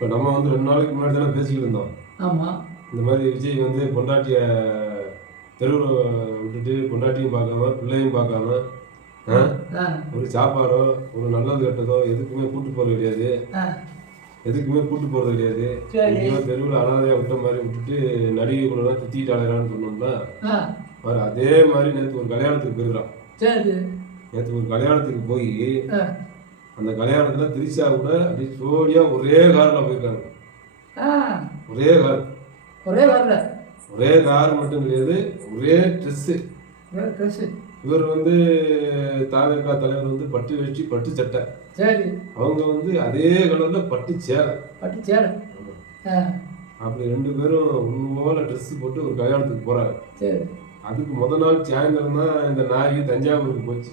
இப்போ நம்ம வந்து 2 நாளைக்கு முன்னாடி தானே பேசிக்கிட்டு இருந்தோம். ஆமாம். இந்த மாதிரி விஜய் வந்து பொண்டாட்டிய தெருவில் விட்டுட்டு பொண்டாட்டியும் பார்க்காம பிள்ளையும் பார்க்காம ஒரு சாப்பாடோ ஒரு நல்லது கெட்டதோ எதுக்குமே கூட்டு போகிறது கிடையாது. எதுக்குமே கூட்டு போகிறது கிடையாது. எங்கேயோ தெருவில் அனாதையாக விட்ட மாதிரி விட்டுட்டு நடிகை கூட தான் திட்டிட்டு அலையிறான்னு சொன்னோம்னா அவர் அதே மாதிரி நேற்று ஒரு கல்யாணத்துக்கு போயிருக்கிறான். நேற்று ஒரு கல்யாணத்துக்கு போய் அந்த கல்யாணத்தில் திரிஷா கூட அப்படி ஜோடியாக ஒரே காரில் போயிருக்காங்க. ஒரே கார் மட்டும் கிடையாது, ஒரே ட்ரெஸ்ஸு. இவர் வந்து தாவேகா தலைவர் வந்து பட்டு வேஷ்டி பட்டு சட்டை, அவங்க வந்து அதே கலர்ல பட்டு சேலை. அப்படி 2 பேரும் ஒன்று போல ட்ரெஸ் போட்டு ஒரு கல்யாணத்துக்கு போறாங்க. அதுக்கு முதல் நாள் சாயந்தரம் தான் இந்த நாய் தஞ்சாவூருக்கு போச்சு.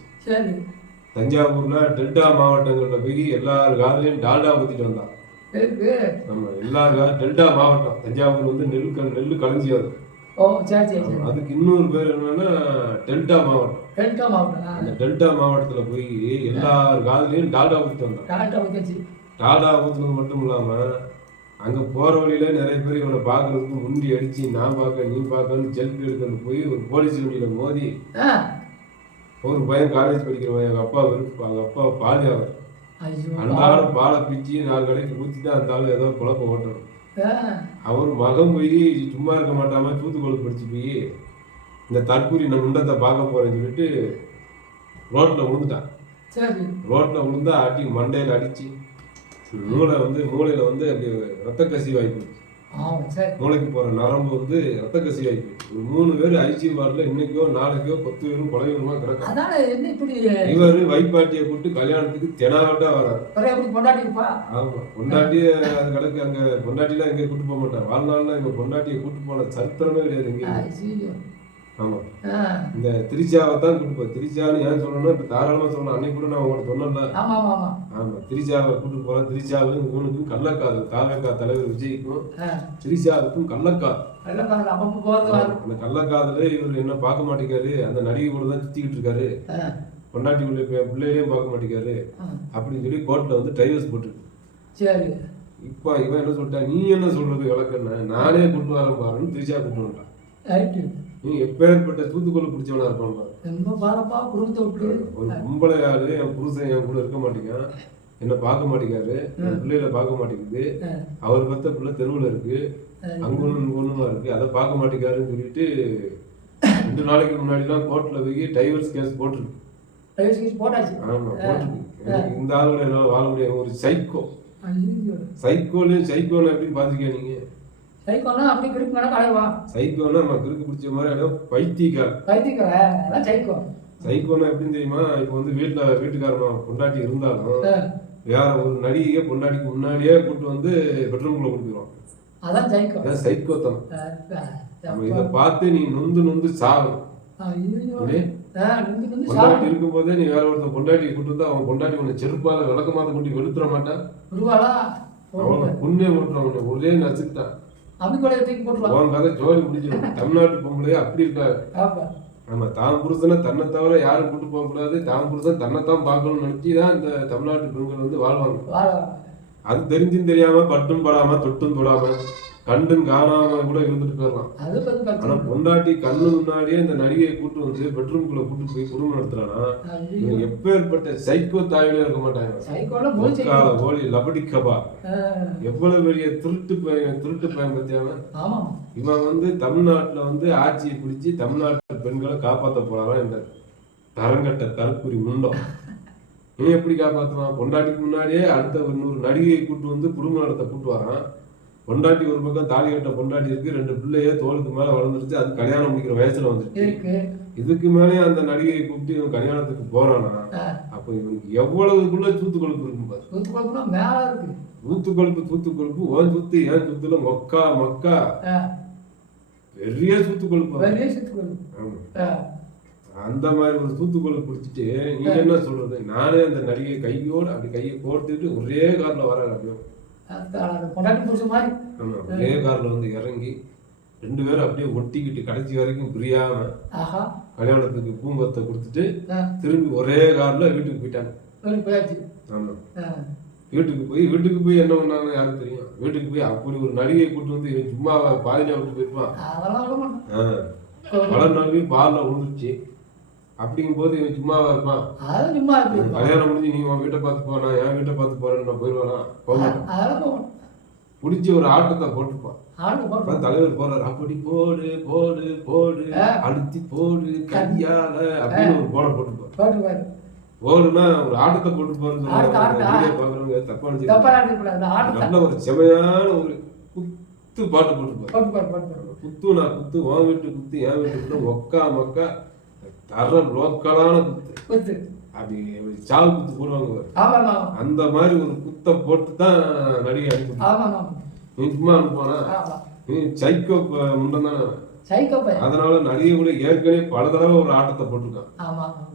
தஞ்சாவூர்ல டெல்டா மாவட்டங்கள்ல போய் எல்லார் காதலையும் டால்டா ஊத்திட்டு வந்தான். ஆமா, எல்லாரும் டெல்டா மாவட்டம். தஞ்சாவூர் வந்து நெல்லு களஞ்சியம். அதுக்கு இன்னொரு பேர் என்னன்னா டெல்டா மாவட்டம். அந்த டெல்டா மாவட்டத்துல போய் எல்லார் காதலையும் டால்டா ஊத்திட்டு வந்தான். டால்டா ஊத்துனது மட்டும் இல்லாம அங்க போற வழியில நிறைய பேர் இவனை பாக்குறதுக்கு முண்டி அடிச்சு நான் பார்க்க நீ பார்க்கன்னு செல்ஃபி எடுக்கிறது போய் ஒரு போலீஸ் வண்டியில மோதி ஒரு பையன் காலேஜ் படிக்கிறவன் எங்க அப்பா பாலியாவர் அன்றாடம் பாலை பிச்சு 4 கடைக்கு ஊற்றி தான் அந்த ஆள் ஏதோ குழப்பம் ஓட்டணும். அவர் மகன் போய் சும்மா இருக்க மாட்டாம தூத்துக்குளம் படிச்சு போய் இந்த தற்கூரி நான் முண்டத்தை பார்க்க போறேன்னு சொல்லிட்டு ரோட்ல விழுந்துட்டான். ரோட்ல விழுந்தா அடி மண்டையில அடிச்சு மூளையில வந்து அப்படி ரத்த கசிவு ஆகிப்போச்சு. மூளைக்கு போற நரம்பு வந்து ரத்த கசிவு ஆகிப்போச்சு. ஒரு 3 பேர் ஐசியூ வார்டுல இன்னைக்கோ நாளைக்கோ 10 பேரும் கொலையுமா கிடக்கும். இவரு வைப்பாட்டியை கூட்டு கல்யாணத்துக்கு தெனாவட்டா வராரு. ஆமா, பொண்டாட்டிய அது கிடக்கு. அங்க பொண்டாட்டிலாம் எங்கேயும் கூட்டு போக மாட்டாங்க. வாழ்நாள்ல எங்க பொண்டாட்டியை கூட்டு போன சரித்திரமே கிடையாது எங்கேயும். ஆமா, இந்த திரிச்சாவை தான் கூட்டு போய் திரிச்சான்னு ஏன் சொல்லணும்னா இப்ப தாராளமா சொல்லணும். அன்னைக்கு கூட நான் உங்கள்கிட்ட சொன்னேன்ல. ஆமா, திரிச்சாவை கூட்டு போறேன். திரிச்சாவும் இவனுக்கும் கள்ளக்காதல். தாவேகா தலைவர் விஜய்க்கும் திரிச்சாவுக்கும் கள்ளக்காதல். அந்த கள்ளக்காதலே இவர் என்ன பார்க்க மாட்டேங்காரு. அந்த நடிகை கூட தான் சுத்திக்கிட்டு இருக்காரு. பொண்டாட்டி பிள்ளையிலையும் பார்க்க மாட்டேங்காரு அப்படின்னு சொல்லி கோர்ட்ல வந்து டைவர்ஸ் போட்டு. இப்ப இவன் என்ன சொல்லிட்டா, நீ என்ன சொல்றது விளக்கண்ண, நானே கூட்டு வரேன் பாருன்னு திரிச்சா கூட்டு வந்துட்டான். நீ எப்பேற்பட்ட தூத்துக்குள்ள பிடிச்சவனா இருப்பான். ஒரு பொம்பளை யாரு என் புருஷன் என் கூட இருக்க மாட்டேங்க, என்ன பார்க்க மாட்டேங்காரு, என் பிள்ளைகளை பார்க்க மாட்டேங்குது, அவர் பத்த பிள்ளை தெருவில் இருக்கு, அங்கொன்னு இங்கொன்னுமா இருக்கு, அதை பார்க்க மாட்டேங்காருன்னு சொல்லிட்டு 2 நாளைக்கு முன்னாடிலாம் கோர்ட்ல போய் டைவர்ஸ் கேஸ் போட்டிருக்கு. ஆமா, போட்டிருக்கு. இந்த ஆளுகளை என்னால வாழ முடியாது. ஒரு சைக்கோ. சைக்கோன்னு எப்படி பாத்துக்க நீங்க? சைக்கோனா நம்ம கிறுக்கு பிடிச்ச மாதிரி பைத்தியக்காரன். சைக்கோனா எப்படின்னு தெரியுமா? இப்போ வந்து வீட்டுக்காரமா பொண்டாட்டி இருந்தாலும் வேற ஒரு நடிகை பொண்டாட்டிக்கு முன்னாடியே கூட்டு வந்து பெட்ரூம்குள்ள கொடுத்துருவான். அதான் சைக்கோத்தனம். நம்ம இதை பார்த்து நீ நொந்து சாகணும். பொண்டாட்டி இருக்கும் போதே நீ வேற ஒருத்தர் பொண்டாட்டியை கூட்டு வந்து அவன் பொண்டாட்டி உன்னை செருப்பால விளக்கமாத கூட்டி வெளுத்துற மாட்டான். அவனை புண்ணே ஓட்டுறான். ஒரே நச்சுட்டான். ஜோடி முடிஞ்சிடும். தமிழ்நாட்டு பொம்பளையே அப்படி இருக்காரு. ஆமா, தான் புருஷனை தன்னை தவிர யாரும் கூட்டு போக கூடாது, தான் புருஷன் தன்னைத்தான் பார்க்கணும்னு நினைச்சுதான் இந்த தமிழ்நாட்டு பெண்கள் வந்து வாழ்வாங்க. அது தெரிஞ்சும் தெரியாம பட்டும் படாம தொட்டும் தொடாம கண்டும் காணாம கூட இருந்துட்டு போயிடலாம். ஆனா பொண்டாட்டி கண்ணு முன்னாடியே இந்த நடிகையை கூட்டு வந்து பெட்ரூம்குள்ள கூட்டு போய் குடும்பம் நடத்துறானா இவன் எப்பேற்பட்ட சைக்கோ தாயிலே இருக்க மாட்டாங்க. கோழி லபடி கபா எவ்வளவு பெரிய திருட்டு பையன் பத்தியான. இவன் வந்து தமிழ்நாட்டுல வந்து ஆட்சியை பிடிச்சி தமிழ்நாட்டு பெண்களை காப்பாற்ற போறாராம் இந்த தரங்கட்ட தற்குறி முண்டம். இவன் எப்படி காப்பாற்றுவான்? பொண்டாட்டிக்கு முன்னாடியே அடுத்த 100 நடிகையை கூட்டு வந்து குடும்ப நடத்த கூட்டு வரான். பொண்டாட்டி ஒரு பக்கம் தாலி கட்ட பொண்டாட்டி இருக்கு, 2 பிள்ளையே தோளுக்கு மேல வளர்ந்துருச்சு, அது கல்யாணம் முடிக்கிற வயசுல வந்துருக்கு. இதுக்கு மேலே அந்த நடிகையை கூப்பிட்டு இவன் கல்யாணத்துக்கு போறானா, அப்ப இவனுக்கு எவ்வளவுக்குள்ள சூத்து கொழுப்பு இருக்கும் பாரு. சூத்து கொழுப்பு ஓன் சுத்து ஏன் சுத்துல மக்கா பெரிய சூத்து கொழுப்பு. ஆமா, அந்த மாதிரி ஒரு சூத்து கொழுப்பு குடிச்சிட்டு நீ என்ன சொல்றது? நானே அந்த நடிகை கையோடு அப்படி கையை கோர்த்துட்டு ஒரே கார்ல வராங்க. அப்படியே ஒரே கார்ல வந்து இறங்கி 2 பேரும் அப்படியே ஒட்டிக்கிட்டு கடைசி வரைக்கும் பிரியாம கல்யாணத்துக்கு பூங்கொத்தை கொடுத்துட்டு திரும்பி ஒரே கார்ல வீட்டுக்கு போயிட்டாங்க. ஆமா, வீட்டுக்கு போய் என்ன பண்ணாங்கன்னு யாருக்கு தெரியும்? வீட்டுக்கு போய் அப்படி ஒரு நடிகை கூட்டு வந்து இவன் சும்மா பாதியில விட்டு போயிருப்பான். வளர் நடுவே பால்ல விழுந்துருச்சு. அப்படிங்கும் போது இவன் சும்மாவா இருப்பான்? கல்யாணம் முடிஞ்சு நீ உன் வீட்டை பார்த்து போனா என் வீட்டை பார்த்து போறேன்னு நான் போயிடுவானா? போக பிடிச்சி ஒரு ஆட்டத்தை போட்டுப்பான். தலைவர் போறாரு, அப்படி போடு போடு போடு அழுத்தி போடு கையால அப்படின்னு ஒரு போட போட்டுப்பான். போடுனா ஒரு ஆட்டத்தை போட்டு போறேன்னு பாக்குறவங்க தப்பா நினைச்சு நல்ல ஒரு செமையான ஒரு குத்து பாட்டு போட்டுப்பாரு. குத்து நான் குத்து உன் வீட்டு குத்து என் வீட்டு ஒக்கா மக்கா தர லோக்கலான குத்து அப்படி சாவு குத்து போடுவாங்க. அந்த மாதிரி ஒரு குத்தை போட்டு தான் நடிகை அனுப்பி நீ சும்மா அனுப்புவானா? நீ சைக்கோ முண்டம் தானே. அதனால நடிகை கூட ஏற்கனவே பல தடவை ஒரு ஆட்டத்தை போட்டிருக்கான்.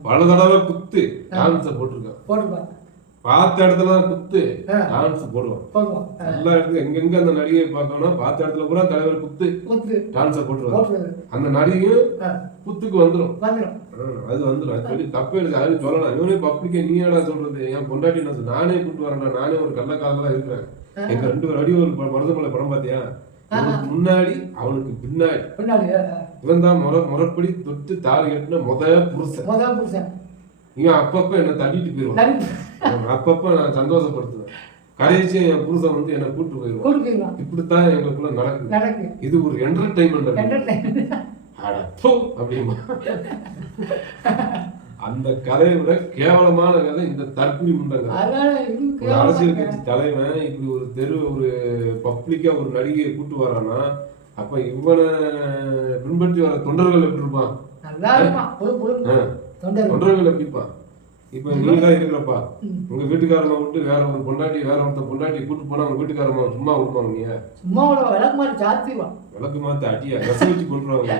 பல தடவை குத்து டான்ஸ போட்டிருக்கான். பார்த்த இடத்துல குத்து டான்ஸ் போடுவான். எல்லா இடத்துக்கும் எங்கெங்க அந்த நடிகையை பார்க்கணும்னா பார்த்த இடத்துல பூரா தலைவர் குத்து டான்ஸ போட்டுருவாங்க. அந்த நடிகையும் குத்துக்கு வந்துடும். அது வந்துடும். அது சொல்லி தப்பு எடுத்து அது சொல்லலாம். இவனே பப்ளிக்கே நீ என்னடா சொல்றது? என் பொண்டாட்டி என்ன சொல்ல நானே கூட்டு வரேன்டா, நானே ஒரு கள்ளக்காதலாம் இருக்கிறேன். எங்க 2 அடி ஒரு மருதமலை படம் பாத்தியா? முன்னாடி அவனுக்கு பின்னாடி இவன் தான் முறைப்படி தொட்டு தாலி கட்டின முதல் புருஷன். இவன் அப்பப்ப என்ன தள்ளிட்டு போயிருவான். அப்பப்ப நான் சந்தோஷப்படுத்துவேன். கடைசி என் புருஷன் வந்து என்ன கூட்டு போயிருவான். இப்படித்தான் எங்களுக்குள்ள நடக்குது. இது ஒரு என்டர்டைன்மெண்ட் அப்படிமா. அந்த கதையை விட கேவலமான கதை இந்த தற்குறி முண்டங்க. ஒரு அரசியல் கட்சி தலைவன் இப்படி ஒரு ஒரு பப்ளிக்கா ஒரு நடிகையை கூட்டு வரானா அப்ப இவனை பின்பற்றி வர தொண்டர்கள் எப்படி இருப்பான்? தொண்டர்கள் எப்படி இருப்பான்? இப்ப நீங்க இருக்கிறப்பா உங்க வீட்டுக்காரமா விட்டு வேற ஒரு பொண்டாட்டி வேற ஒருத்த பொண்டாட்டி கூட்டு போனா உங்க வீட்டுக்காரமா சும்மா விடுவாங்க? நீங்க சும்மா விளக்கு மாத்தி அடியா ரச வச்சு கொண்டுருவாங்க.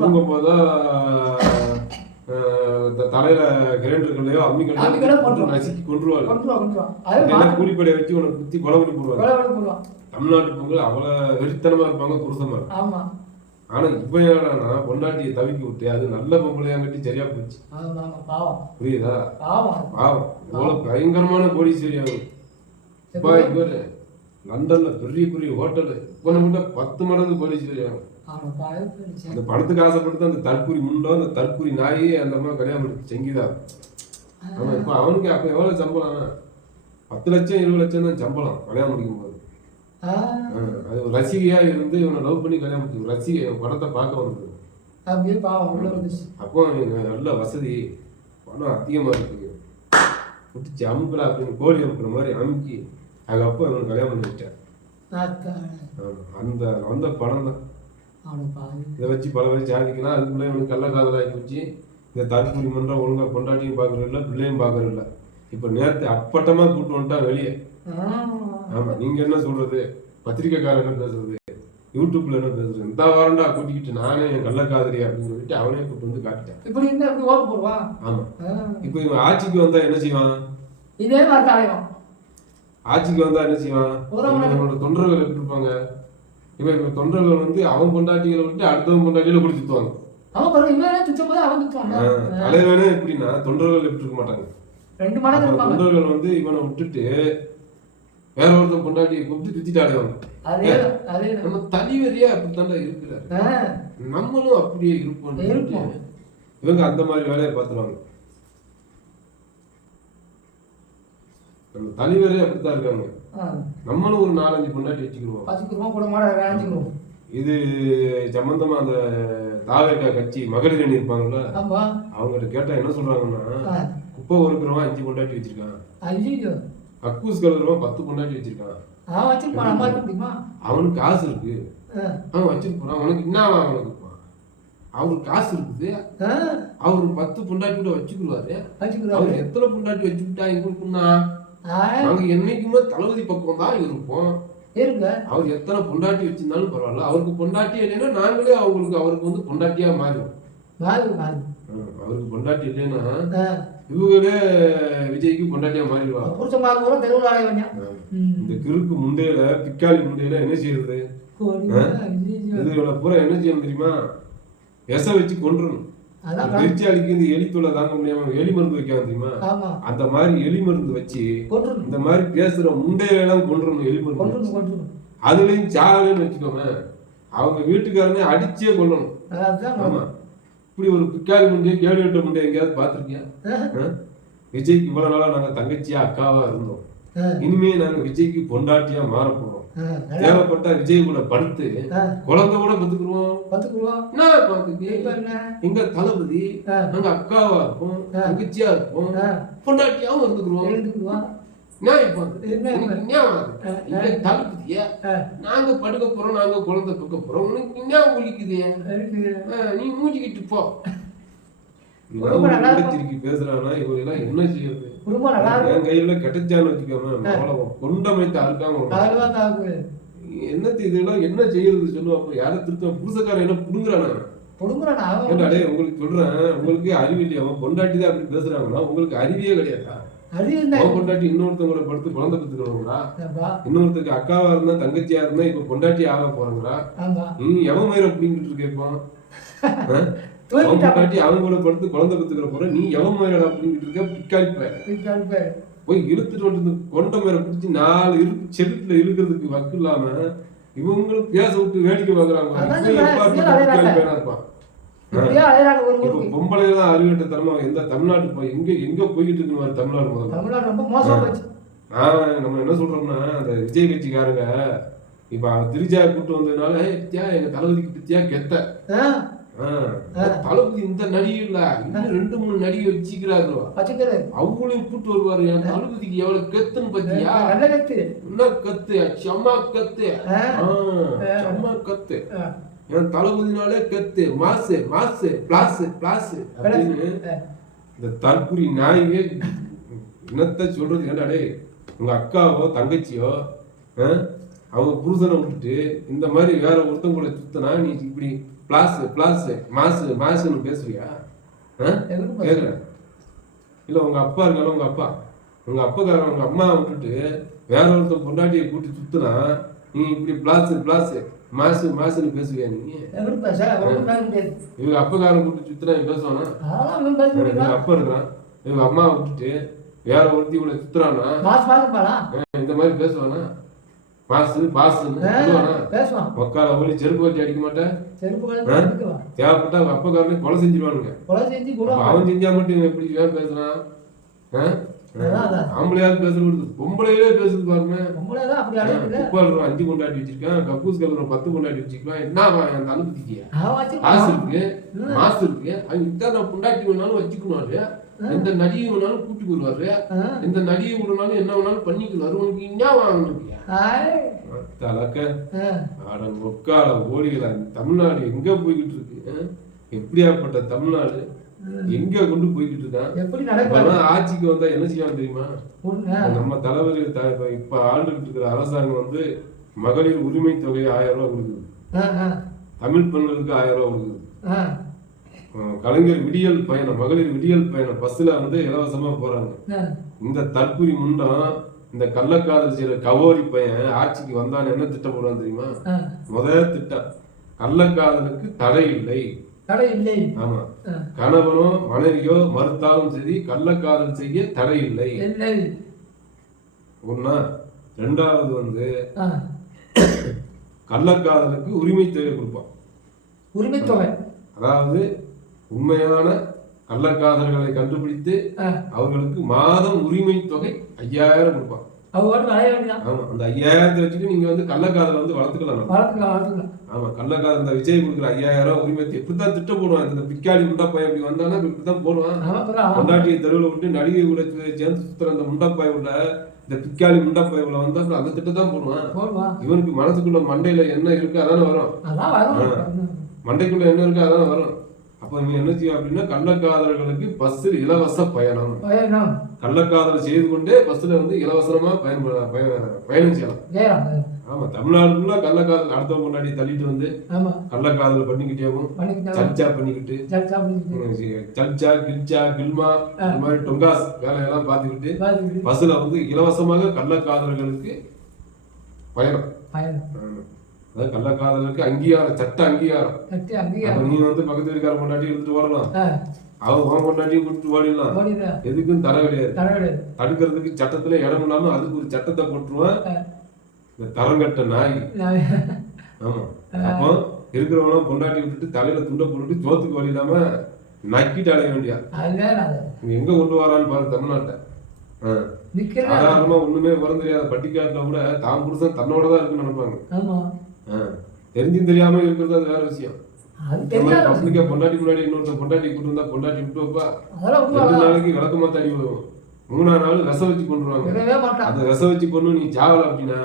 தூங்கும் போதான் தலையில கிரைண்டர்களையோ அம்மிக்கல்லையோ நசுக்கி கொண்டுருவாங்க. கூலிப்படையை வச்சு உனக்கு குத்தி கொலை பண்ணி போடுவாங்க. தமிழ்நாட்டு பொங்கல் அவ்வளவு வெறித்தனமா இருப்பாங்க, புருஷமா இருப்பாங்க. ஆனா இப்ப என்னன்னா பொண்டாட்டியை தவிக்கி விட்டு அது நல்ல பொம்பளையா கட்டி சரியா போச்சு. புரியுதா? பாவம் இவ்வளவு பயங்கரமான கோடீஸ்வரி ஆகும். இப்ப லண்டன்ல பெரிய பெரிய ஹோட்டலு இப்ப நம்ம 10 மடங்கு கோடீஸ்வரி ஆகும். அந்த பணத்துக்கு ஆசைப்பட்டு அந்த தற்கூரி முண்டோ அந்த தற்கூரி நாயி அந்த மாதிரி கல்யாணம் பண்ணி செங்கிதா. ஆமா இப்ப அவனுக்கு அப்ப எவ்வளவு சம்பளம்? 10 லட்சம் 20 லட்சம் தான் சம்பளம் கல்யாணம் முடிக்கும் போது. அது ஒரு ரசிகையா இருந்து இவனை லவ் பண்ணி கல்யாணம் முடிச்சு ரசிகை படத்தை பார்க்க வந்தது. அப்போ நல்ல வசதி பணம் அதிகமா இருக்கு விட்டுச்சு அமுக்கலா அப்படின்னு கோழி அமுக்கிற மாதிரி அமுக்கி அதுக்கப்புறம் இவனை கல்யாணம் பண்ணி வச்சான். அந்த வந்த படம் தான். இதை வச்சு பல பேர் சாதிக்கலாம். அதுக்குள்ள இவனுக்கு கள்ளக்காதலாகி போச்சு. இந்த தற்கூரி மன்றம் ஒழுங்கா பொண்டாட்டியும் பாக்குறது இல்லை, பிள்ளையும் பாக்குறது இல்லை. இப்ப நேரத்தை அப்பட்டமா கூட்டு வந்துட்டான் வெளியே. ஆமா நீங்க என்ன சொல்றது? பத்திரிக்கைக்காரன் என்ன பேசுறது? யூடியூப்ல என்ன பேசுறது? இந்த வாரண்டா கூட்டிக்கிட்டு நானே என் கள்ளக்காதலி அப்படின்னு சொல்லிட்டு அவனே கூட்டு வந்து காட்டிட்டான். ஆமா இப்ப இவன் ஆட்சிக்கு வந்தா என்ன செய்வான்? இதே மாதிரி ஆட்சிக்கு வந்தா என்ன செய்வான்? அவனோட தொண்டர்கள் எப்படி இருப்பாங்க? இப்ப தொண்டர்கள் வந்து அவன் பொண்டாட்டிகளை விட்டு அடுத்தவன் பொண்டாட்டியில குடி சுத்துவாங்க. தலைவனே எப்படின்னா தொண்டர்கள் எப்படி இருக்க மாட்டாங்க. தொண்டர்கள் வந்து இவனை விட்டுட்டு வேற ஒருத்தன் பொண்டாட்டியை கூப்பிட்டு திட்டிட்டு ஆடுவாங்க. நம்ம தலைவரியா அப்படித்தாண்டா இருக்கிறாரு, நம்மளும் அப்படியே இருப்போம். இவங்க அந்த மாதிரி வேலையை பார்த்துருவாங்க. நம்ம தலைவரே அப்படித்தான் இருக்காங்க. நம்மளும் ஒரு 4-5 பொண்டாட்டி வச்சுக்கிடுவோம். இது சம்பந்தமா அந்த தாவேகா கட்சி மகளிர் அணி இருப்பாங்கல்ல, அவங்ககிட்ட கேட்டா என்ன சொல்றாங்கன்னா குப்பை ஒருக்கிறவன் 5 பொண்டாட்டி வச்சிருக்கான், கக்கூஸ் கழுவுறவன் 10 பொண்டாட்டி வச்சிருக்கான். அவனுக்கு காசு இருக்கு, அவன் வச்சிருப்பான். அவனுக்கு என்ன அவனுக்கு அவருக்கு காசு இருக்குது, அவரு 10 பொண்டாட்டி கூட வச்சுக்கிடுவாரு. அவர் எத்தனை பொண்டாட்டி வச்சுக்கிட்டா எங்களுக்குன்னா நாங்க என்னைக்குமே தளபதி பக்கம் தான் இருப்போம். அவர் எத்தனை பொண்டாட்டி வச்சிருந்தாலும் பரவாயில்ல, அவருக்கு பொண்டாட்டி இல்லைன்னா நாங்களே அவருக்கு வந்து பொண்டாட்டியா மாறுவோம். அவருக்கு பொண்டாட்டி இல்லைன்னா இவங்களே விஜய்க்கு பொண்டாட்டியா மாறிடுவாங்க. இந்த கிறுக்கு முண்டையில பிக்காளி முண்டையில என்ன செய்யறது? இதுல பூரா என்ன செய்யணும் தெரியுமா? விஷ வச்சு கொண்டுறணும். பெருச்சாளிக்கு இந்த எலி தொல்லை தாங்க முடியாம எலி மருந்து வைக்காம தெரியுமா, அந்த மாதிரி எலி மருந்து வச்சு இந்த மாதிரி பேசுற முண்டையெல்லாம் கொண்டுறணும் எலி மருந்து. அதுலயும் சாகலன்னு வச்சுக்கோங்க, அவங்க வீட்டுக்காரனே அடிச்சே கொள்ளணும். ஆமா, இப்படி ஒரு பிக்காளி முண்டையை கேடு கட்ட முண்டையை எங்கேயாவது பாத்திருக்கியா? விஜய்க்கு இவ்வளவு நாளா நாங்க தங்கச்சியா அக்காவா இருந்தோம், இனிமே நாங்க விஜய்க்கு பொண்டாட்டியா மாற போறோம். தேவைப்பட்டா விஜய் கூட படுத்து குழந்தை கூட பத்துக்குருவோம். எங்க தளபதி நாங்க அக்காவா இருப்போம், தங்கச்சியா இருப்போம், பொண்டாட்டியாவும் இருந்துக்குருவோம். தளபதிய நாங்க படுக்க போறோம், நாங்க குழந்தை பக்க போறோம், உனக்கு என்ன ஒழிக்குது? நீ மூஞ்சிக்கிட்டு போ. திருக்கி பேசுறானா இவங்க என்ன செய்யுது? என் கையில கிடைச்சான்னு வச்சுக்கோங்க, கொண்டமைத்து அறுக்காம என்னத்து இதெல்லாம் என்ன செய்யறது சொல்லுவா. அப்ப யார திருத்த புருஷக்காரன் என்ன புடுங்குறானா? ஏன்டாடே உங்களுக்கு சொல்றேன், உங்களுக்கு அறிவு இல்லையா? பொண்டாட்டி தான் அப்படி பேசுறாங்கன்னா உங்களுக்கு அறிவியே கிடையாதா? பொண்டாட்டி இன்னொருத்தவங்களை படுத்து குழந்தை பத்துக்கிறவங்களா? இன்னொருத்தருக்கு அக்காவா இருந்தா தங்கச்சியா இருந்தா இப்ப பொண்டாட்டி ஆக போறாங்களா? எவன் மயிர அப்படிங்கிட்டு இருக்கேன். பொண்டாட்டி அவங்கள படுத்து குழந்தை பத்துக்கிற போற, நீ எவன் மயிரடா அப்படிங்கிட்டு இருக்க? பிக்காளிப்ப போய் இழுத்துட்டு வந்து கொண்ட மேல பிடிச்சி 4 செலுத்துல இழுக்கிறதுக்கு வக்கு இல்லாம இவங்களும் பேச விட்டு வேடிக்கை பாக்குறாங்க. இருப்பான் பொம்பளை தான் அறிவிட்ட தரமா எந்த தமிழ்நாட்டு எங்க போய்கிட்டு இருக்கு தமிழ்நாடு. முதல்ல நம்ம என்ன சொல்றோம்னா, அந்த விஜய் கட்சிக்காரங்க இப்ப திரிஜா கூட்டு வந்ததுனால எங்க தளபதிக்கு பத்தியா கெத்த தளபதி இந்த நடிகை இல்ல, இன்னும் 2-3 நடிகை வச்சுக்கிறாரு, அவங்களையும் கூட்டு வருவாரு. என் தளபதிக்கு எவ்வளவு கெத்துன்னு பத்தியா? என்ன கத்து, செம்ம கத்து, செம்ம கத்து. என் தளபதினாலே கத்து, மாசு மாசு பிளாஸ் பிளாஸ் அப்படின்னு இந்த தற்குறி நாயே என்னத்த சொல்றது? ஏன்டாடே உங்க அக்காவோ தங்கச்சியோ அவங்க புருஷனை விட்டுட்டு இந்த மாதிரி வேற ஒருத்தவங்களை சுத்தனா நீ இப்படி பிளாஸ் பிளாஸ் மாசு மாசுன்னு பேசுவியா? கேக்குறேன் இல்ல. உங்க அப்பா இருக்காலும் உங்க அப்பாக்காரன் உங்க அம்மா விட்டுட்டு வேற ஒருத்தன் பொண்டாட்டியை கூட்டி சுத்தினா நீ இப்படி பிளாஸ் பிளாஸ் மாசு மாசுன்னு பேசுவியா? நீ இவங்க அப்பக்காரன் கூட்டி சுத்தினா பேசுவானா? அப்பா இருக்கிறான், இவங்க அம்மா விட்டுட்டு வேற ஒருத்தி கூட சுத்துறானா இந்த மாதிரி பேசுவானா? பாசு பாசுன்னு சொல்லுவானா? மக்கால ஒளி செருப்பு வச்சு அடிக்க மாட்டேன். தேவைப்பட்டா அவங்க அப்பக்காரனே கொலை செஞ்சிருவானுங்க. அவன் செஞ்சா மட்டும் எப்படி பேசுறான்? ஆம்பளையாவது பேசுறது, பொம்பளையிலே பேசுறது பாருங்க. 5 கொண்டாட்டி வச்சிருக்கேன், கக்கூஸ் கலர் 10 கொண்டாட்டி வச்சிருக்கேன். என்ன என் தளபதிக்கு காசு இருக்கு, மாசு இருக்கு, அவங்க இத்தனை பொண்டாட்டி வேணாலும் வச்சுக்கணும். எந்த நடிகை வேணாலும் கூட்டி போடுவாரு, எந்த நடிகை விடனாலும் என்ன வேணாலும் பண்ணிக்குவாரு. உனக்கு என்ன வாங்கணும்? தலக்க ஆட மொக்கால ஓடிகளா தமிழ்நாடு எங்க போய்கிட்டு இருக்கு? எப்படியாப்பட்ட தமிழ்நாடு எங்க கொண்டு போய்கிட்டு இருக்கான்? ஆட்சிக்கு வந்தா என்ன செய்யலாம் தெரியுமா? நம்ம தலைவர் இப்ப ஆண்டுகிட்டு இருக்கிற அரசாங்கம் மகளிர் உரிமை தொகை 1000 ரூபாய் கொடுக்குது, தமிழ் பெண்களுக்கு 1000 ரூபாய் கொடுக்குது. கலைஞர் விடியல் பயணம், மகளிர் விடியல் பயணம் பஸ்ல இலவசமா போறாங்க. இந்த தற்குறி முண்டம், இந்த கள்ளக்காதல் செய்யற கவோரி பையன் ஆட்சிக்கு வந்தான் என்ன திட்டம் போடுவான் தெரியுமா? முதல் திட்டம், கள்ளக்காதலுக்கு தடை இல்லை. ஆமா, கணவனோ மனைவியோ மறுத்தாலும் சரி கள்ளக்காதல் செய்ய தடை இல்லை. ஒன்னா. ரெண்டாவது கள்ளக்காதலுக்கு உரிமை தொகை கொடுப்பான். உரிமை தொகை அதாவது உண்மையான கள்ளக்காதல்களை கண்டுபிடித்து அவர்களுக்கு மாதம் உரிமை தொகை 5000 கொடுப்பான். ஆமா, அந்த 5000 வச்சுட்டு நீங்க கள்ளக்காதல் வளர்த்துக்கலாம். ஆமா, கள்ளக்காதல் இந்த விஜய் கொடுக்குற 5000 உரிமை இப்படித்தான் திட்டம் போடுவான். இந்த பிக்காளி முண்டாப்பாய் அப்படி வந்தானா இப்படித்தான் போடுவான். பொண்டாட்டியை தெருவில் விட்டு நடிகை கூட சேர்ந்து சுத்துற அந்த முண்டாப்பாய் உள்ள இந்த பிக்காளி முண்டாப்பாய் உள்ள வந்தா அந்த திட்டம் தான் போடுவான். இவனுக்கு மனசுக்குள்ள மண்டையில என்ன இருக்கு அதானே வரும். மண்டைக்குள்ள என்ன இருக்கு அதானே வரும். அப்ப நீ என்ன செய்யும் அப்படின்னா, கள்ளக்காதலர்களுக்கு பஸ்ஸில் இலவச பயணம். கள்ளக்காதல் செய்து கொண்டே பஸ்ல இலவசமா பயணம் செய்யலாம். ஆமா, தமிழ்நாடு ஃபுல்லா கள்ளக்காதல் அடுத்தவங்க முன்னாடி தள்ளிட்டு கள்ளக்காதல் பண்ணிக்கிட்டேவும் சர்ச்சா பண்ணிக்கிட்டு சர்ச்சா கில்ச்சா கில்மா இந்த மாதிரி டொங்காஸ் வேலையெல்லாம் பார்த்துக்கிட்டு பஸ்ல இலவசமாக கள்ளக்காதலர்களுக்கு பயணம். அதாவது கள்ளக்காதலுக்கு அங்கீகாரம், சட்ட அங்கீகாரம். நீ வந்து பக்கத்து வீட்டுக்கார கொண்டாட்டி எடுத்துட்டு ஓடலாம், அவன் உன் கொண்டாட்டியும் கொடுத்துட்டு ஓடிடலாம், எதுக்கும் தடை கிடையாது. தடுக்கிறதுக்கு சட்டத்துல இடம் இல்லாம அதுக்கு ஒரு சட்டத்தை போட்டுருவான் இந்த தரங்கட்ட நாய். ஆமா, அப்போ இருக்கிறவங்களாம் பொண்டாட்டி விட்டுட்டு தலையில துண்டை போட்டுட்டு சோத்துக்கு வழி இல்லாம நக்கிட்டு அடைய வேண்டியா. எங்க கொண்டு வரான்னு பாரு தமிழ்நாட்டை. சாதாரணமா ஒண்ணுமே வரம் தெரியாத பட்டிக்காட்டுல கூட தான் புருஷன் தன்னோடதான் இருக்குன்னு நினைப்பாங்க. தெரிஞ்சும் தெரியாம இருக்கிறது அது வேற விஷயம். பப்ளிக்கா பொண்டாட்டி முன்னாடி இன்னொருத்த பொண்டாட்டி கூட்டு இருந்தா பொண்டாட்டி விட்டு வைப்பா. 2 நாளைக்கு விளக்கமா தடி விடுவோம், 3ஆம் நாள் விச வச்சு கொண்டுருவாங்க. அந்த விச வச்சு கொண்டு நீ சாவல அப்படின்னா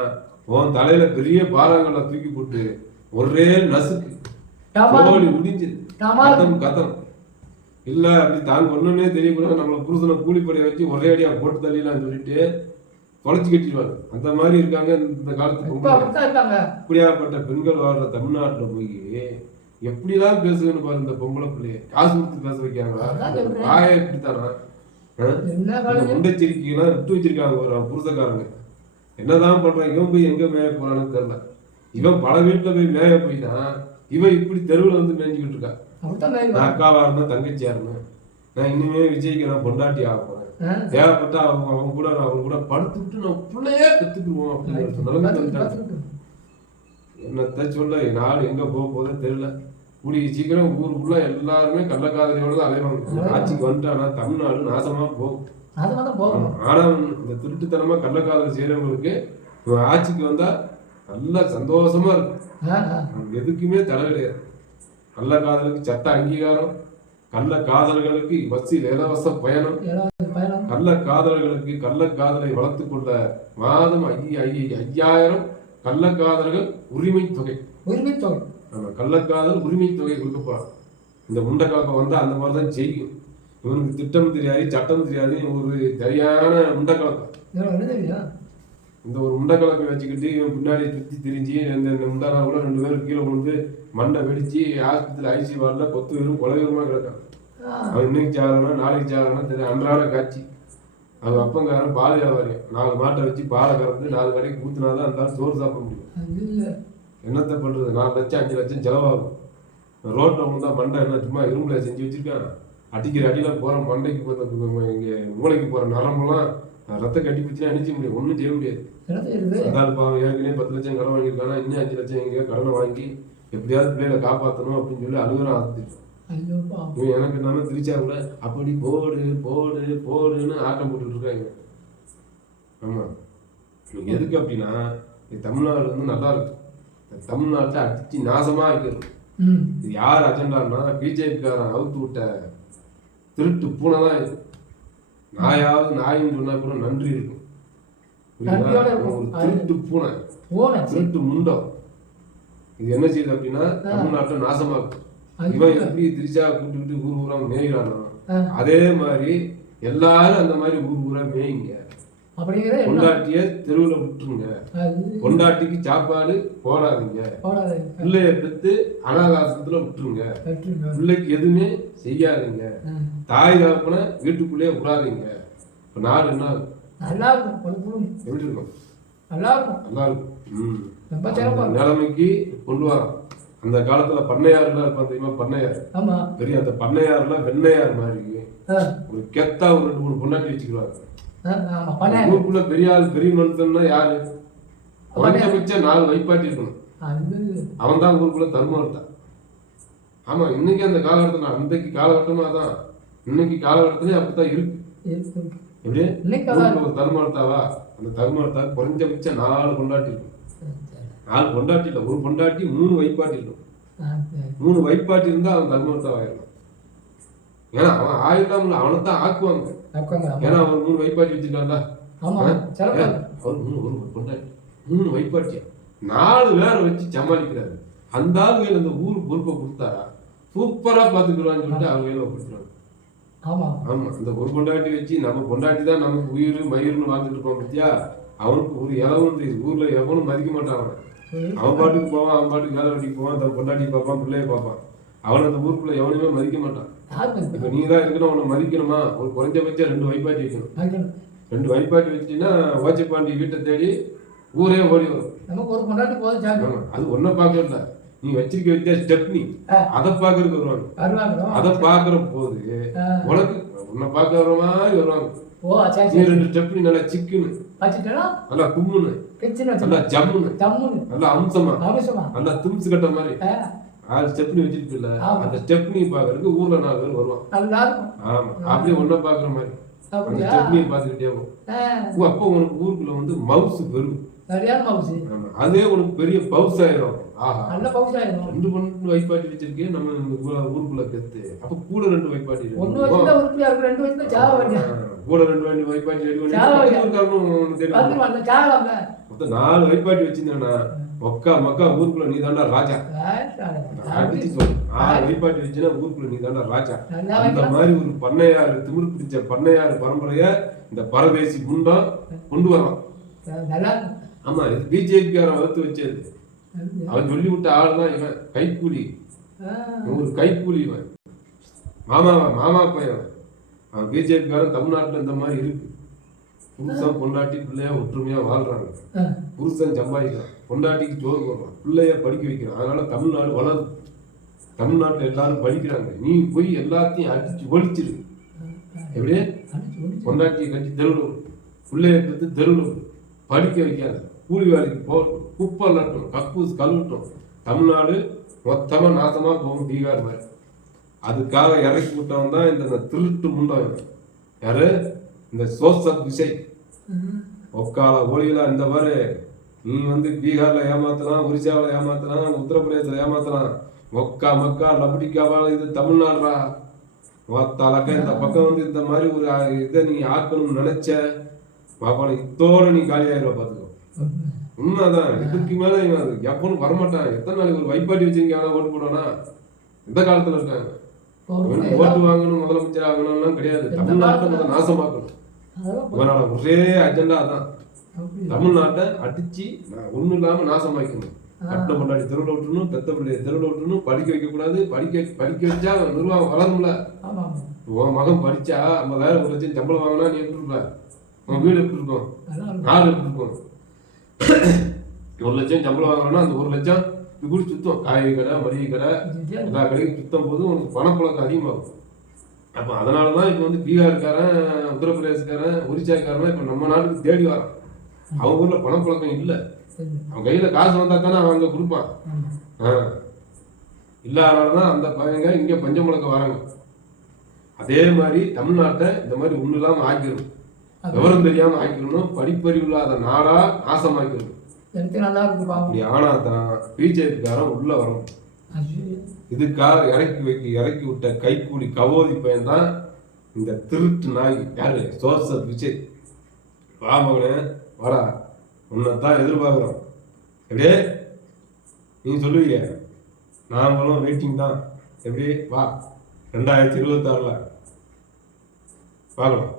உன் தலையில பெரிய பாறாங்கல்ல தூக்கி போட்டு ஒரே நசுக்கு முடிஞ்சு கதம் இல்ல. அப்படி தான் ஒண்ணுன்னே தெரியக்கூடாது, நம்மள புருஷனை கூலிப்படைய வச்சு ஒரே அடியா போட்டு தள்ளிடலாம்னு சொல்லிட்டு தொலைச்சு கட்டிடுவாங்க. அந்த மாதிரி இருக்காங்க இந்த காலத்துக்கு. இப்படியாப்பட்ட பெண்கள் வாழ்ற தமிழ்நாட்டுல போய் எப்படிதான் பேசுதுன்னு பாரு இந்த பொம்பளை பிள்ளைய. காசு கொடுத்து பேச வைக்காங்களா? வாய இப்படித்தானா? முண்டைச்சிரிக்கைலாம் விட்டு வச்சிருக்காங்க ஒரு புருஷக்காரங்க. என்னதான் பண்றான் இவன், போய் எங்க மேய போறான்னு தெரியல. இவன் பல வீட்டுல போய் மேய போயிட்டான், இவன் இப்படி தெருவில் வந்து மேய்ஞ்சிக்கிட்டு இருக்கா. நான் அக்காவா இருந்தா தங்கச்சியா இருந்தேன், நான் இனிமே விஜய்க்கு நான் பொண்டாட்டி ஆக போறேன், தேவைப்பட்டா அவங்க கூட படுத்துட்டு நான் பிள்ளையே பெத்துக்குருவோம் அப்படின்னு நிலைமை. என்னத்த சொல்ல, நாடு எங்க போக போதுன்னு தெரியல. கூடிய சீக்கிரம் ஊருக்குள்ள எல்லாருமே கள்ளக்காதலியோட தான் அலைவாங்க. ஆட்சிக்கு வந்துட்டானா தமிழ்நாடு நாசமா போகும். ஆனா இந்த திருட்டுத்தனமா கள்ளக்காதல் செய்யறவங்களுக்கு ஆட்சிக்கு வந்தா நல்லா சந்தோஷமா இருக்கும், எதுக்குமே தடை கிடையாது. கள்ளக்காதலுக்கு சட்ட அங்கீகாரம், கள்ளக்காதல்களுக்கு பஸ்ஸில் இலவச பயணம், கள்ளக்காதல்களுக்கு கள்ளக்காதலை வளர்த்துக் கொள்ள மாதம் 5000 கள்ளக்காதல்கள் உரிமை தொகை. கள்ளக்காதல் உரிமை தொகை கொடுக்க போறான். இந்த முண்டக்கலப்பை வந்தா அந்த மாதிரிதான் செய்யும். இவனுக்கு திட்டம் தெரியாது, சட்டம் தெரியாது, ஒரு சரியான முண்டக்கலப்பை. இந்த ஒரு முண்டக்கலப்பை வச்சுக்கிட்டு இவன் பின்னாடி சுத்தி திரிஞ்சு இந்த முண்டானா கூட 2 பேரும் கீழே விழுந்து மண்டை வெடிச்சு ஆஸ்பத்திரி ஐசி வார்டுல கொத்து வெறும் கொலைவரமா கிடக்கான். அவன் இன்னைக்கு சாகனா நாளைக்கு சாகனா தெரியும், அன்றாட காட்சி. அவன் அப்பங்காரன் பால் வியாபாரியம், 4 மாட்டை வச்சு பாலை கறந்து 4 கடைக்கு ஊத்துனாதான் அந்த சோறு சாப்பிட முடியும். என்னத்தை பண்றது? 4 லட்சம் 5 லட்சம் செலவாகும். ரோட்ல விழுந்தா மண்டை என்ன சும்மா இரும்புல செஞ்சு வச்சிருக்கான், அடிக்கிற அடியில போற மண்டைக்கு இங்க மூளைக்கு போற நரம்பெல்லாம் ரத்த கட்டி பிடிச்சுன்னா அடிச்ச முடியும், ஒன்றும் செய்ய முடியாது. பாவம் ஏற்கனவே 10 லட்சம் கடன் வாங்கியிருக்கானா, இன்னும் 5 லட்சம் எங்கேயோ கடனை வாங்கி எப்படியாவது பிள்ளைகளை காப்பாற்றணும் அப்படின்னு சொல்லி அழுகுறான். ஆத்துட்டு எனக்கு என்னன்னா திருச்சா கூட அப்படி போடு போடு போடுன்னு ஆட்டம் போட்டுட்டு இருக்காங்க. ஆமா, எதுக்கு அப்படின்னா தமிழ்நாடு வந்து நல்லா இருக்கு, தமிழ்நாட்டை அடிச்சு நாசமா ஆக்கிடும். இது யார் அஜெண்டான்னா பிஜேபிக்காரன் அவுத்து விட்ட திருட்டு பூனை தான் இது. நாயாவது நாயின்னு சொன்னா கூட நன்றி இருக்கும். ஒரு திருட்டு பூனை, திருட்டு முண்டம் இது என்ன செய்யுது அப்படின்னா தமிழ்நாட்டை நாசமாக்கும். இவன் எப்படி திருச்சா கூட்டுக்கிட்டு ஊர் ஊரா மேயிறானோ அதே மாதிரி எல்லாரும் அந்த மாதிரி ஊர் ஊரா மேய்ங்க. பொண்டாட்டிய தெருவுல விட்டுருங்க, பொண்டாட்டிக்கு சாப்பாடு போடாதீங்க, பிள்ளைய பெற்று அனாதாசத்துல விட்டுருங்க, பிள்ளைக்கு எதுவுமே செய்யாதீங்க, தாய் தாப்பனை வீட்டுக்குள்ளேயே விடாதீங்க. இப்ப நாடு என்ன எப்படி இருக்கும்? நல்லா இருக்கும். நிலைமைக்கு கொண்டு வரோம். அந்த காலத்துல பண்ணையாறுலாம் இருப்பான் தெரியுமா? பண்ணையார் பெரிய அந்த பண்ணையாறுலாம் வெண்ணையார் மாதிரி ஒரு கெத்தா ஒரு 2-3 பொண்டாட்டி வச்சுக்கிறாங்க. ஊருக்குள்ள பெரிய ஆள் பெரிய மனுஷன்னா யாரு? குறைஞ்சபட்சம் 4 வைப்பாட்டி இருக்கணும், அவன் தான் ஊருக்குள்ள தர்மர்த்தான். ஆமா, இன்னைக்கு அந்த காலகட்டத்துல அன்றைக்கு காலகட்டமா தான், இன்னைக்கு காலகட்டத்திலே அப்படித்தான் இருக்கு. எப்படி ஒரு தர்மர்த்தாவா? அந்த தர்மர்த்தா குறைஞ்சபட்சம் 4 பொண்டாட்டி இருக்கும். 4 பொண்டாட்டி இல்ல, ஒரு பொண்டாட்டி 3 வைப்பாட்டி இருக்கும். 3 வைப்பாட்டி இருந்தா அவன் தர்மர்த்தாவா ஆயிடலாம். ஏன்னா அவன் ஆயிடலாம், அவனைத்தான் ஆக்குவாங்க. ஏன்னா அவன் 3 வைப்பாட்டி வச்சிருக்கான்ல, அவர் 3 பொண்டாட்டி 3 வைப்பாட்டியா 4 பேரை வச்சு சமாளிக்கிறாரு. அந்த ஆளுகையில் அந்த ஊர் பொறுப்பை கொடுத்தாரா சூப்பரா பாத்துக்கிறான்னு சொல்லிட்டு அவங்க கையில கொடுத்துருவாங்க. ஆமா, அந்த ஒரு பொண்டாட்டி வச்சு நம்ம பொண்டாட்டி தான் நமக்கு உயிர் மயிர்னு வாழ்ந்துட்டு இருப்போம் பத்தியா. அவனுக்கு ஒரு இலவும் தெரியுது, ஊர்ல எவனும் மதிக்க மாட்டான். அவன் பாட்டுக்கு போவான், அவன் பாட்டுக்கு வேலை வெட்டிக்கு போவான், தன் பொண்டாட்டி பார்ப்பான், பிள்ளைய பார்ப்பான். அவன் அந்த ஊருக்குள்ள எவனுமே மதிக்க மாட்டான். இப்ப நீ தான் இருக்கணும், அவனை மதிக்கணுமா? ஒரு குறைஞ்சபட்சம் 2 வைப்பாட்டி வைக்கணும். 2 வைப்பாட்டி வச்சுட்டீங்கன்னா ஓச்சப்பாண்டி வீட்டை தேடி ஊரே ஓடி வரும். நமக்கு ஒரு கொண்டாட்டி போதும் சாமி. அது ஒன்றை பார்க்கல, நீ வச்சிருக்க வச்ச ஸ்டெப்னி அதை பார்க்கறதுக்கு வருவாங்க. அதை பார்க்கற போது உனக்கு உன்னை பார்க்க வர மாதிரி வருவாங்க. நீ 2 ஸ்டெப்னி நல்லா சிக்குன்னு, நல்லா கும்முன்னு, நல்லா ஜம்முன்னு, நல்லா அம்சமா, நல்லா திம்ஸ் கட்ட மாதிரி 6 ஸ்டெப்னி வச்சிருப்பில்ல, அந்த ஸ்டெப்னி பார்க்கறதுக்கு ஊர்ல 4 பேர் வருவான். ஆமா, அப்படியே ஒன்றை பார்க்குற மாதிரி அந்த ஸ்டெப்னியை பார்த்துக்கிட்டே போகும். அப்போ உனக்கு ஊருக்குள்ள வந்து மவுசு பெருகும். அதே உனக்கு பெரிய பவுஸ் ஆயிரும். ஆஹா, 2 பொண்ணு வைப்பாட்டி வச்சிருக்கேன் நம்ம ஊருக்குள்ள கெத்து. அப்ப கூட 2 வைப்பாட்டி கூட 2 வைப்பாட்டி மொத்தம் 4 வைப்பாட்டி வச்சிருந்தேன்னா ஒக்கா மக்கா ஊருக்குள்ள நீ தாண்டா ராஜா. அடிச்சு சொல்லு, 6 வைப்பாட்டி வச்சுன்னா ஊருக்குள்ள நீ தாண்டா ராஜா. அந்த மாதிரி ஒரு பண்ணையாரு, திமிரு பிடிச்ச பண்ணையாரு பரம்பரைய இந்த பரதேசி முண்டம் கொண்டு வரான். ஆமா, இது பிஜேபிக்காரன் வளர்த்து வச்சது. அவன் சொல்லி விட்ட ஆள் தான் இவன், கைக்கூலி. ஒரு கைக்கூலி இவன், மாமா பையன். அவன் பிஜேபிக்காரன். தமிழ்நாட்டில் இந்த மாதிரி இருக்கு. புருஷன் பொண்டாட்டி பிள்ளையா ஒற்றுமையா வாழ்றாங்க. புருஷன் சம்பாதிக்கிறான், பொண்டாட்டிக்கு சோறு போடுறான், பிள்ளைய படிக்க வைக்கிறான். அதனால தமிழ்நாடு வளருது. தமிழ்நாட்டில் எல்லாரும் படிக்கிறாங்க. நீ போய் எல்லாத்தையும் அடிச்சு ஒழிச்சிரு. எப்படியே பொண்டாட்டியை கட்டி தெருவில், பிள்ளைய எடுத்து தெருவில் படிக்க வைக்காத, கூலி வேலைக்கு போகட்டும், குப்பை நட்டணும், கக்கூஸ் கழுவட்டும். தமிழ்நாடு மொத்தமாக நாசமாக போகும், பீகார் மாதிரி. அதுக்காக இறக்கி விட்டவன் தான் இந்த திருட்டு முண்டம். யாரு? இந்த சோசப் விஜய். ஒக்கால ஒளியில இந்த மாதிரி நீ வந்து பீகார்ல ஏமாத்தலாம், ஒரிசாவில் ஏமாத்தலாம், உத்தரப்பிரதேசத்தில் ஏமாத்தலாம். ஒக்கா மக்கா லபடிக்காவா, இது தமிழ்நாடுறா. மொத்தாலக்கா இந்த பக்கம் வந்து இந்த மாதிரி ஒரு இதை நீ ஆக்கணும்னு நினைச்ச பாப்பான இத்தோட நீ காலியாயிரம் பார்த்துக்கோ. உண்மைதான். இதுக்கு மேல இவன் எப்பவும் வரமாட்டான். எத்தனை நாளைக்கு ஒரு வைப்பாட்டி வச்சிருக்கீங்க ஓட்டு போடனா? எந்த காலத்துல இருக்காங்க? ஓட்டு வாங்கணும், முதலமைச்சர் ஆகணும்லாம் கிடையாது. தமிழ்நாட்டை முதல் நாசமாக்கணும். இவனோட ஒரே அஜெண்டா தான். தமிழ்நாட்டை அடிச்சு ஒன்றும் இல்லாம நாசமாக்கணும். கட்ட பொண்டாட்டி தெருவில் விட்டுணும், பெத்த பிள்ளைய தெருவில் விட்டுணும், படிக்க வைக்கக்கூடாது. படிக்க வச்சா நிர்வாகம் வளரும்ல. உன் மகன் படிச்சா 50,000 1 லட்சம் சம்பளம் வாங்கினா நீ எப்படி இருப்ப? உன் வீடு எப்படி இருக்கும்? நாடு எப்படி இருக்கும்? 1 லட்சம் சம்பளம் வாங்கினா அந்த 1 லட்சம் இப்படி சுத்தம். காய்கறி கடை, மளிகை கடை, எல்லா கடைக்கும் சுத்தம் போது உனக்கு பணப்புழக்கம் அதிகமாகும். அப்போ அதனால தான் இப்போ வந்து பீகார்காரன், உத்தரப்பிரதேசக்காரன், ஒரிசாக்காரன் இப்போ நம்ம நாட்டுக்கு தேடி வரான். அவங்க ஊரில் பணப்புழக்கம் இல்லை. அவன் கையில் காசு வந்தால் தானே அவன் அங்கே கொடுப்பான். இல்லாதனால தான் அந்த பையங்க இங்கே பஞ்சமுழக்கம் வராங்க. அதே மாதிரி தமிழ்நாட்டை இந்த மாதிரி ஒன்றும் இல்லாமல் ஆக்கிடணும், விவரம் தெரியாமல் ஆக்கிடணும், படிப்பறிவு இல்லாத நாடா நாசமாக்கிடணும். அப்படி ஆனா தான் பிஜேபிக்காரன் உள்ள வரணும். இதுக்காக இறக்கி விட்ட கைக்கூலி கவோதி பையன் தான் இந்த திருட்டு நாய். யாரு? சோசப் விஜய். வா மகனே, வாடா, உன்னைத்தான் எதிர்பார்க்குறோம். எப்படியே நீ சொல்லுவீங்க, நாங்களும் வெயிட்டிங் தான். எப்படி? வா, 2026 பார்க்கலாம்.